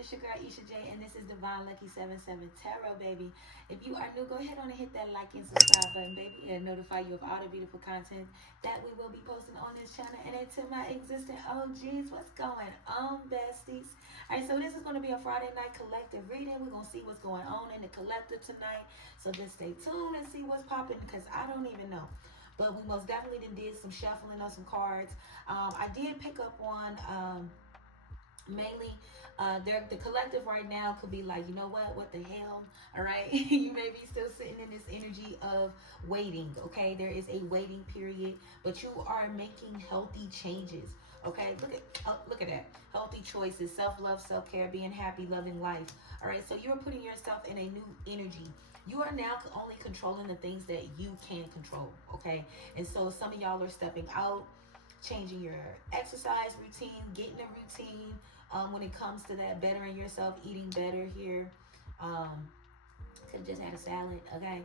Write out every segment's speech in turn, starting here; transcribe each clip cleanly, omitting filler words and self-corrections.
This your girl Isha J, and this is Divine Lucky 77 Tarot, baby. If you are new, go ahead on and hit that like and subscribe button, baby, and notify you of all the beautiful content that we will be posting on this channel. And then to my existing OGs, what's going on, besties? All right, so this is going to be a Friday night collective reading. We're going to see what's going on in the collective tonight. So just stay tuned and see what's popping, because I don't even know. But we most definitely did some shuffling of some cards. I did pick up on mainly the collective right now could be like, you know what the hell, all right. You may be still sitting in this energy of waiting, okay? There is a waiting period, but you are making healthy changes, okay? Look at that, healthy choices, self-love, self-care, being happy, loving life. All right, so you're putting yourself in a new energy. You are now only controlling the things that you can control, okay? And so some of y'all are stepping out, changing your exercise routine, getting a routine when it comes to that, bettering yourself, eating better here. Could have just had a salad, okay?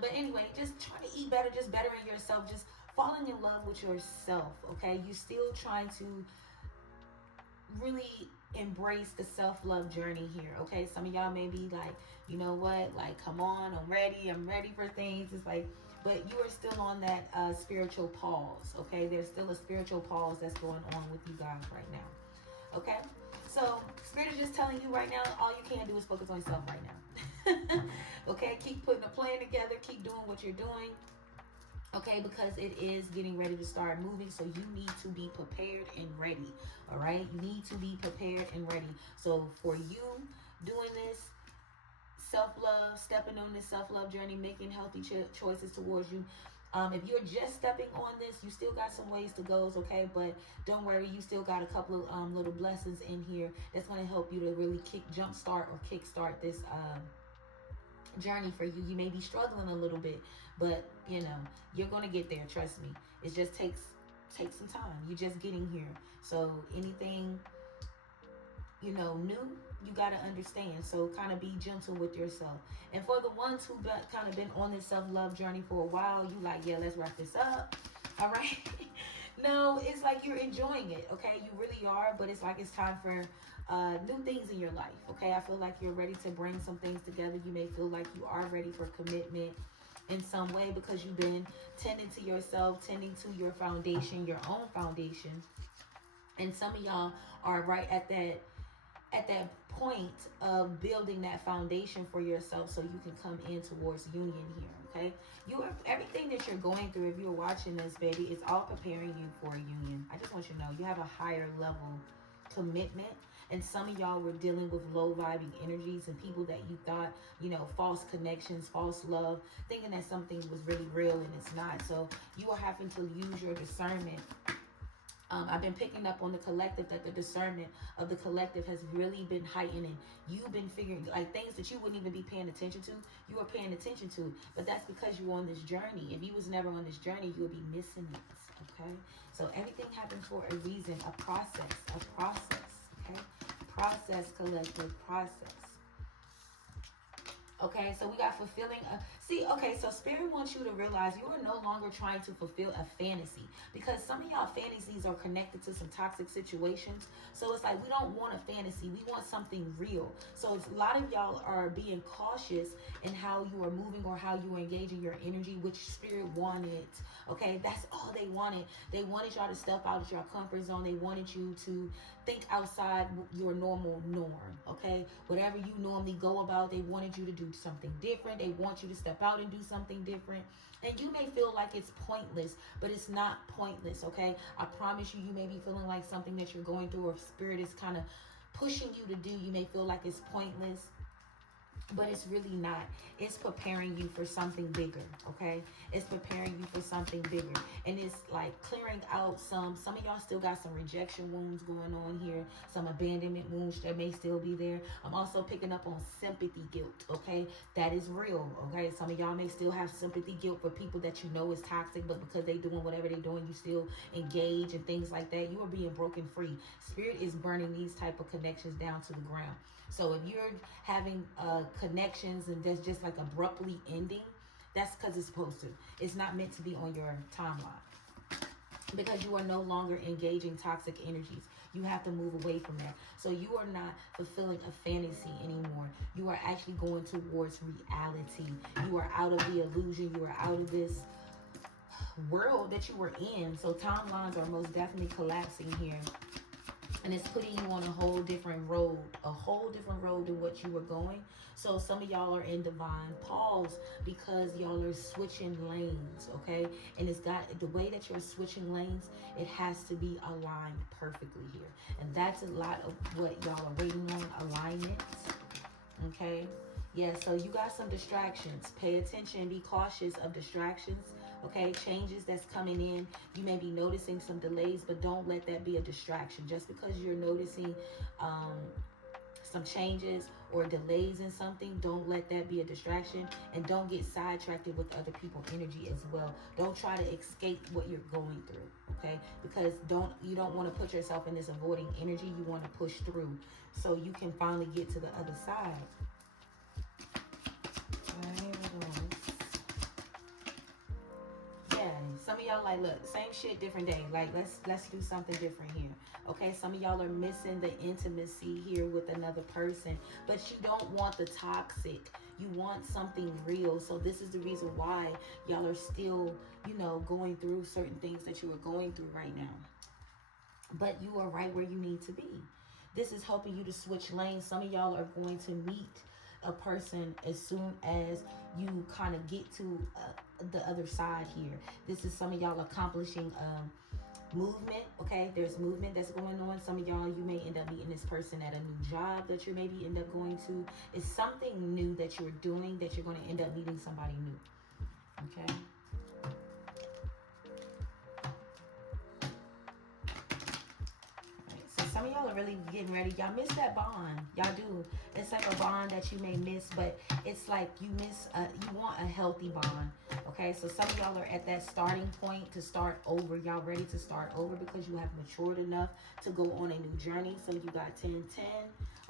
But anyway, just trying to eat better, just bettering yourself, just falling in love with yourself, okay? You still trying to really embrace the self-love journey here, okay? Some of y'all may be like, you know what, like, come on, I'm ready for things. It's like, but you are still on that spiritual pause, okay? There's still a spiritual pause that's going on with you guys right now, okay? So Spirit is just telling you right now, all you can do is focus on yourself right now. Okay, keep putting a plan together, keep doing what you're doing, okay, because it is getting ready to start moving. So you need to be prepared and ready, all right? You need to be prepared and ready. So for you doing this self-love, stepping on this self-love journey, making healthy choices towards you, if you're just stepping on this, you still got some ways to go, okay? But don't worry, you still got a couple of little blessings in here that's going to help you to really jumpstart or kickstart this journey for you. You may be struggling a little bit, but you know, you're going to get there, trust me. It just takes some time. You're just getting here. So anything, you know, new, you got to understand. So kind of be gentle with yourself. And for the ones who kind of been on this self-love journey for a while, you like, yeah, let's wrap this up, all right? No, it's like you're enjoying it, okay? You really are, but it's like it's time for new things in your life, okay? I feel like you're ready to bring some things together. You may feel like you are ready for commitment in some way, because you've been tending to yourself, tending to your foundation, your own foundation. And some of y'all are right at that point of building that foundation for yourself, so you can come in towards union here, okay? Everything that you're going through, if you're watching this, baby, it's all preparing you for a union. I just want you to know you have a higher level commitment. And some of y'all were dealing with low vibing energies and people that you thought, you know, false connections, false love, thinking that something was really real and it's not. So you are having to use your discernment. I've been picking up on the collective that the discernment of the collective has really been heightening. You've been figuring, like, things that you wouldn't even be paying attention to, you are paying attention to. But that's because you're on this journey. If you was never on this journey, you would be missing it, okay? So everything happens for a reason, a process, okay? Process, collective, process. Okay, so we got fulfilling. So Spirit wants you to realize you are no longer trying to fulfill a fantasy, because some of y'all fantasies are connected to some toxic situations. So it's like, we don't want a fantasy, we want something real. So it's, a lot of y'all are being cautious in how you are moving or how you are engaging your energy, which Spirit wanted. Okay, that's all they wanted. They wanted y'all to step out of your comfort zone. They wanted you to think outside your normal norm. Okay, whatever you normally go about, they wanted you to do something different. They want you to step out and do something different. And you may feel like it's pointless, but it's not pointless, okay? I promise you, you may be feeling like something that you're going through or Spirit is kind of pushing you to do, you may feel like it's pointless, but it's really not. It's preparing you for something bigger, okay? It's preparing you for something bigger. And it's like clearing out some of y'all still got some rejection wounds going on here, some abandonment wounds that may still be there. I'm also picking up on sympathy guilt, okay? That is real, okay? Some of y'all may still have sympathy guilt for people that you know is toxic, but because they doing whatever they doing, you still engage and things like that. You are being broken free. Spirit is burning these type of connections down to the ground. So if you're having connections and that's just like abruptly ending, that's because it's supposed to. It's not meant to be on your timeline, because you are no longer engaging toxic energies. You have to move away from that. So you are not fulfilling a fantasy anymore. You are actually going towards reality. You are out of the illusion. You are out of this world that you were in. So timelines are most definitely collapsing here. And it's putting you on a whole different road than what you were going. So some of y'all are in divine pause because y'all are switching lanes, okay? And it's got, the way that you're switching lanes, it has to be aligned perfectly here. And that's a lot of what y'all are waiting on, alignment, okay? Yeah, so you got some distractions. Pay attention, be cautious of distractions. Okay, changes that's coming in. You may be noticing some delays, but don't let that be a distraction. Just because you're noticing some changes or delays in something, don't let that be a distraction. And don't get sidetracked with other people's energy as well. Don't try to escape what you're going through, okay? Because you don't want to put yourself in this avoiding energy. You want to push through so you can finally get to the other side. All right, some of y'all like, look, same shit, different day. Like, let's do something different here. Okay, some of y'all are missing the intimacy here with another person, but you don't want the toxic. You want something real. So this is the reason why y'all are still, going through certain things that you are going through right now. But you are right where you need to be. This is helping you to switch lanes. Some of y'all are going to meet a person as soon as you kind of get to the other side here. This is some of y'all accomplishing movement, okay? There's movement that's going on. Some of y'all, you may end up meeting this person at a new job that you maybe end up going to. It's something new that you're doing that you're going to end up meeting somebody new, okay? Some of y'all are really getting ready. Y'all miss that bond. Y'all do. It's like a bond that you may miss, but it's like you want a healthy bond. Okay, so some of y'all are at that starting point to start over. Y'all ready to start over because you have matured enough to go on a new journey. Some of you got 10-10.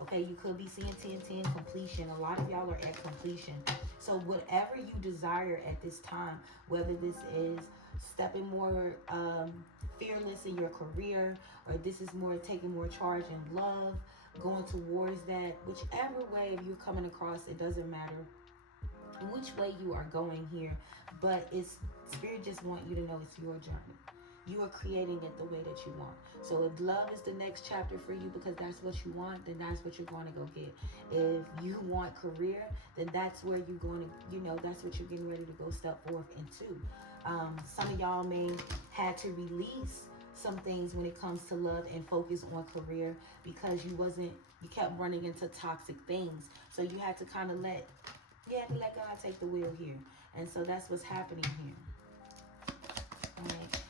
Okay, you could be seeing 10-10 completion. A lot of y'all are at completion. So whatever you desire at this time, whether this is stepping more fearless in your career, or this is more taking more charge in love, going towards that, whichever way you're coming across, it doesn't matter in which way you are going here, but it's Spirit just want you to know it's your journey. You are creating it the way that you want. So if love is the next chapter for you because that's what you want, then that's what you're going to go get. If you want career, then that's where you're going to, that's what you're getting ready to go step forth into. Some of y'all may had to release some things when it comes to love and focus on career because you kept running into toxic things. So you had to kind of let God take the wheel here. And so that's what's happening here. All right.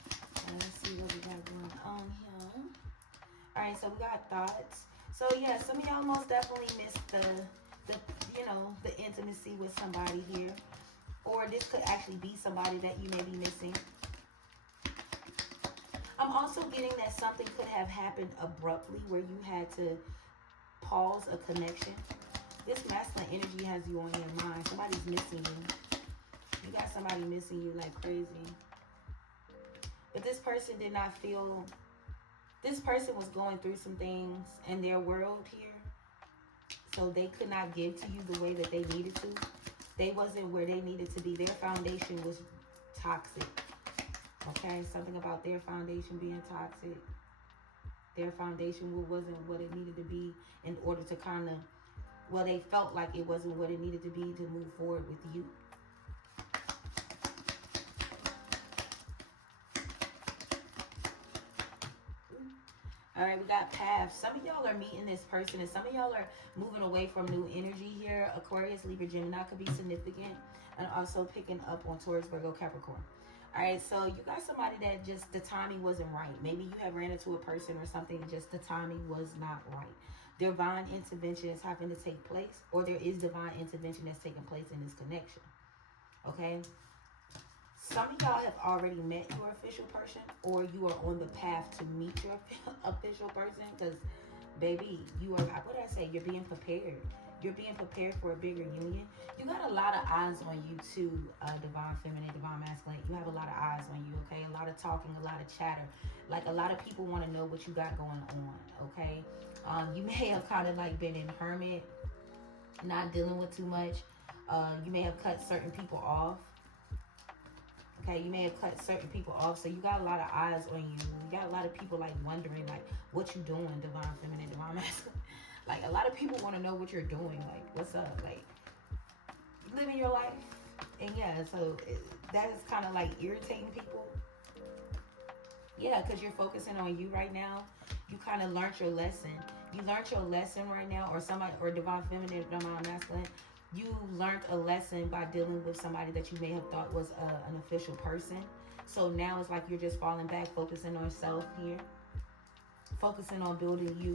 Let's see what we got going on here. All right, so we got thoughts. So yeah, some of y'all most definitely missed the intimacy with somebody here. Or this could actually be somebody that you may be missing. I'm also getting that something could have happened abruptly where you had to pause a connection. This masculine energy has you on your mind. Somebody's missing you. You got somebody missing you like crazy. But this person did not feel... This person was going through some things in their world here. So they could not give to you the way that they needed to. They wasn't where they needed to be. Their foundation was toxic. Okay? Something about their foundation being toxic. Their foundation wasn't what it needed to be in order to kind of... Well, they felt like it wasn't what it needed to be to move forward with you. All right, we got paths. Some of y'all are meeting this person, and some of y'all are moving away from new energy here. Aquarius, Libra, Gemini could be significant, and also picking up on Taurus, Virgo, Capricorn. All right, so you got somebody that just the timing wasn't right. Maybe you have ran into a person or something, just the timing was not right. Divine intervention is having to take place, or there is divine intervention that's taking place in this connection. Okay? Some of y'all have already met your official person, or you are on the path to meet your official person, because, baby, you are, what did I say? You're being prepared. You're being prepared for a bigger union. You got a lot of eyes on you too, divine feminine, divine masculine. You have a lot of eyes on you, okay? A lot of talking, a lot of chatter. Like, a lot of people want to know what you got going on, okay? You may have kind of like been in hermit, not dealing with too much. You may have cut certain people off. Okay, you may have cut certain people off, so you got a lot of eyes on you. You got a lot of people like wondering like what you doing, divine feminine, divine masculine. Like, a lot of people want to know what you're doing. Like, what's up? Like, living your life. And yeah, so that is kind of like irritating people. Yeah, because you're focusing on you right now. You kind of learned your lesson. You learned your lesson right now, or somebody, or divine feminine, divine masculine. You learned a lesson by dealing with somebody that you may have thought was an official person. So now it's like you're just falling back, focusing on self here, focusing on building you.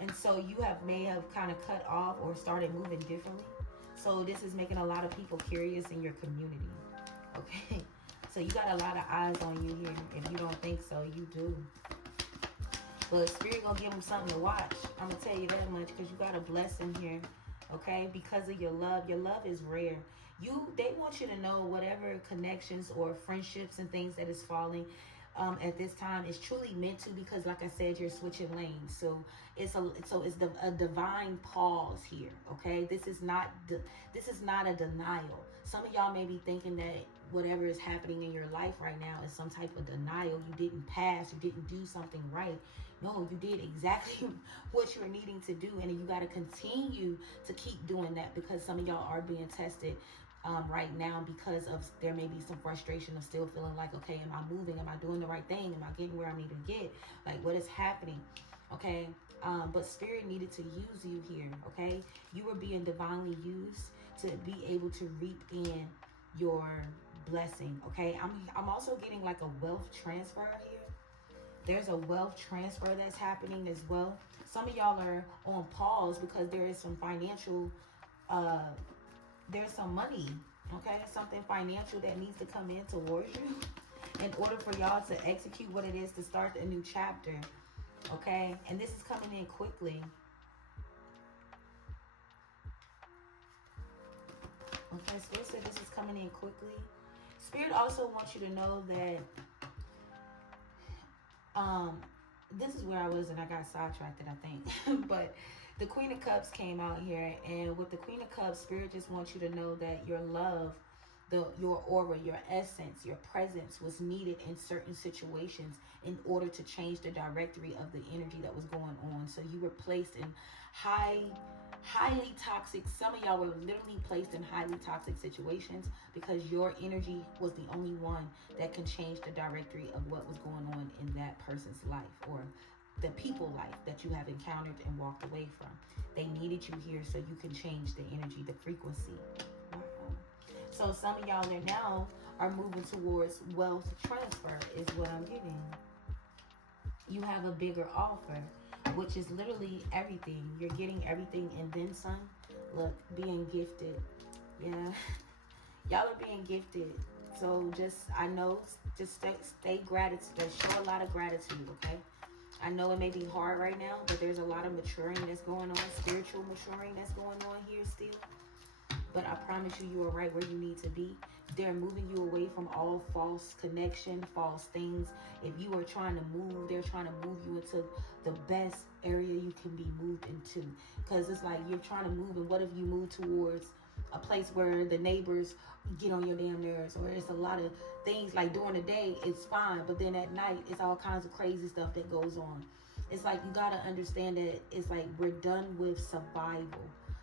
And so you may have kind of cut off or started moving differently. So this is making a lot of people curious in your community. Okay, so you got a lot of eyes on you here. If you don't think so, you do. But Spirit gonna give them something to watch. I'm gonna tell you that much, because you got a blessing here. Okay, because of your love. Your love is rare. They want you to know whatever connections or friendships and things that is falling at this time is truly meant to, because like I said, you're switching lanes. So it's a divine pause here. Okay, this is not a denial. Some of y'all may be thinking that whatever is happening in your life right now is some type of denial. You didn't pass, you didn't do something right. No, you did exactly what you were needing to do, and you got to continue to keep doing that, because some of y'all are being tested right now, because of there may be some frustration of still feeling like, okay, am I moving? Am I doing the right thing? Am I getting where I need to get? Like, what is happening? Okay, but Spirit needed to use you here. Okay, you were being divinely used to be able to reap in your blessing. Okay, I'm also getting like a wealth transfer here. There's a wealth transfer that's happening as well. Some of y'all are on pause because there is some financial there's some money, okay, something financial that needs to come in towards you in order for y'all to execute what it is to start a new chapter. Okay, and this is coming in quickly. Okay, Spirit said this is coming in quickly. Spirit also wants you to know that this is where I was, and I got sidetracked, I think. But the Queen of Cups came out here, and with the Queen of Cups, Spirit just wants you to know that your love, your aura, your essence, your presence was needed in certain situations in order to change the directory of the energy that was going on. So you were placed in highly toxic, some of y'all were literally placed in highly toxic situations because your energy was the only one that can change the directory of what was going on in that person's life, or the people life that you have encountered and walked away from. They needed you here so you can change the energy, the frequency. So some of y'all there now are moving towards wealth transfer is what I'm getting. You have a bigger offer, which is literally everything. You're getting everything and then some. Look, being gifted. Yeah. Y'all are being gifted. So just stay gratitude. Just show a lot of gratitude, okay? I know it may be hard right now, but there's a lot of maturing that's going on, spiritual maturing that's going on here still. But I promise you are right where you need to be. They're moving you away from all false connection, false things. If you are trying to move, they're trying to move you into the best area you can be moved into. Because it's like you're trying to move, and what if you move towards a place where the neighbors get on your damn nerves, or it's a lot of things like during the day it's fine, but then at night it's all kinds of crazy stuff that goes on. It's like you got to understand that it's like we're done with survival.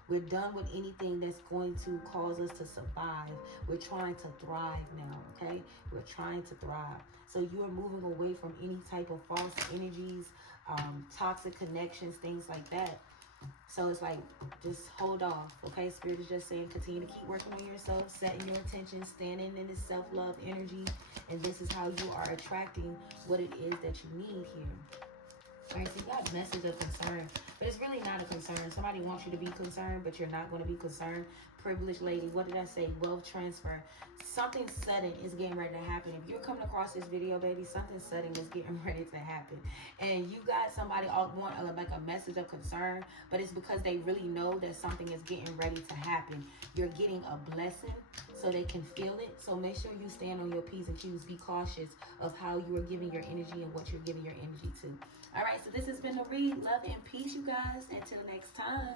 We're done with anything that's going to cause us to survive. We're trying to thrive now, okay? We're trying to thrive. So you are moving away from any type of false energies, toxic connections, things like that. So it's like, just hold off, okay? Spirit is just saying, continue to keep working on yourself, setting your intention, standing in this self-love energy. And this is how you are attracting what it is that you need here. All right, so you got a message of concern, but it's really not a concern. Somebody wants you to be concerned, but you're not going to be concerned. Privileged lady, what did I say? Wealth transfer. Something sudden is getting ready to happen. If you're coming across this video, baby, something sudden is getting ready to happen. And you got somebody want like a message of concern, but it's because they really know that something is getting ready to happen. You're getting a blessing so they can feel it. So make sure you stand on your P's and Q's. Be cautious of how you are giving your energy and what you're giving your energy to. All right, so this has been the read. Love and peace, you guys. Until next time.